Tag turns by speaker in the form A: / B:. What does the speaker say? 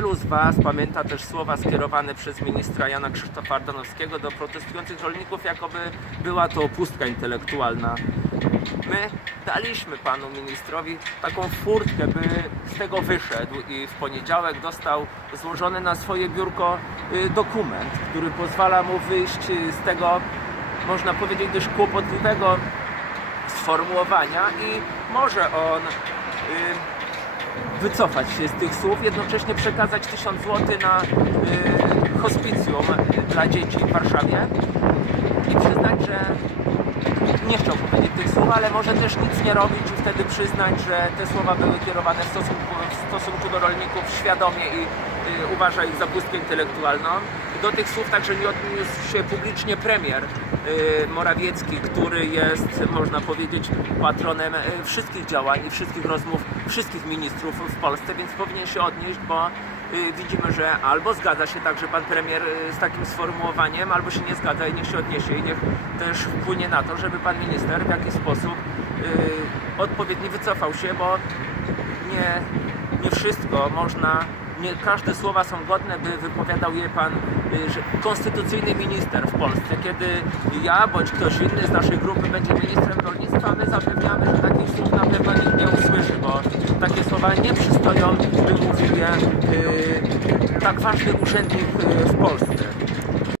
A: Wielu z Was pamięta też słowa skierowane przez ministra Jana Krzysztofa Ardanowskiego do protestujących rolników, jakoby była to pustka intelektualna. My daliśmy panu ministrowi taką furtkę, by z tego wyszedł i w poniedziałek dostał złożony na swoje biurko y, dokument, który pozwala mu wyjść y, z tego, można powiedzieć, dość kłopotliwego sformułowania i może on y, wycofać się z tych słów, jednocześnie przekazać 1000 zł na y, hospicjum dla dzieci w Warszawie i przyznać, że nie chciał powiedzieć tych słów, ale może też nic nie robić i wtedy przyznać, że te słowa były kierowane w stosunku, w stosunku do rolników świadomie i y, uważa ich za pustkę intelektualną. Do tych słów także nie odniósł się publicznie premier y, Morawiecki, który jest, można powiedzieć, patronem y, wszystkich działań i wszystkich rozmów wszystkich ministrów w Polsce, więc powinien się odnieść, bo widzimy, że albo zgadza się także pan premier y, z takim sformułowaniem, albo się nie zgadza i niech się odniesie i niech też wpłynie na to, żeby pan minister w jakiś sposób y, odpowiedni wycofał się, bo nie, nie wszystko można, nie każde słowa są godne, by wypowiadał je pan y, że konstytucyjny minister w Polsce. Kiedy ja bądź ktoś inny z naszej grupy będzie ministrem rolnictwa, my zapewniamy, tak ważny urzędnik y, w Polsce.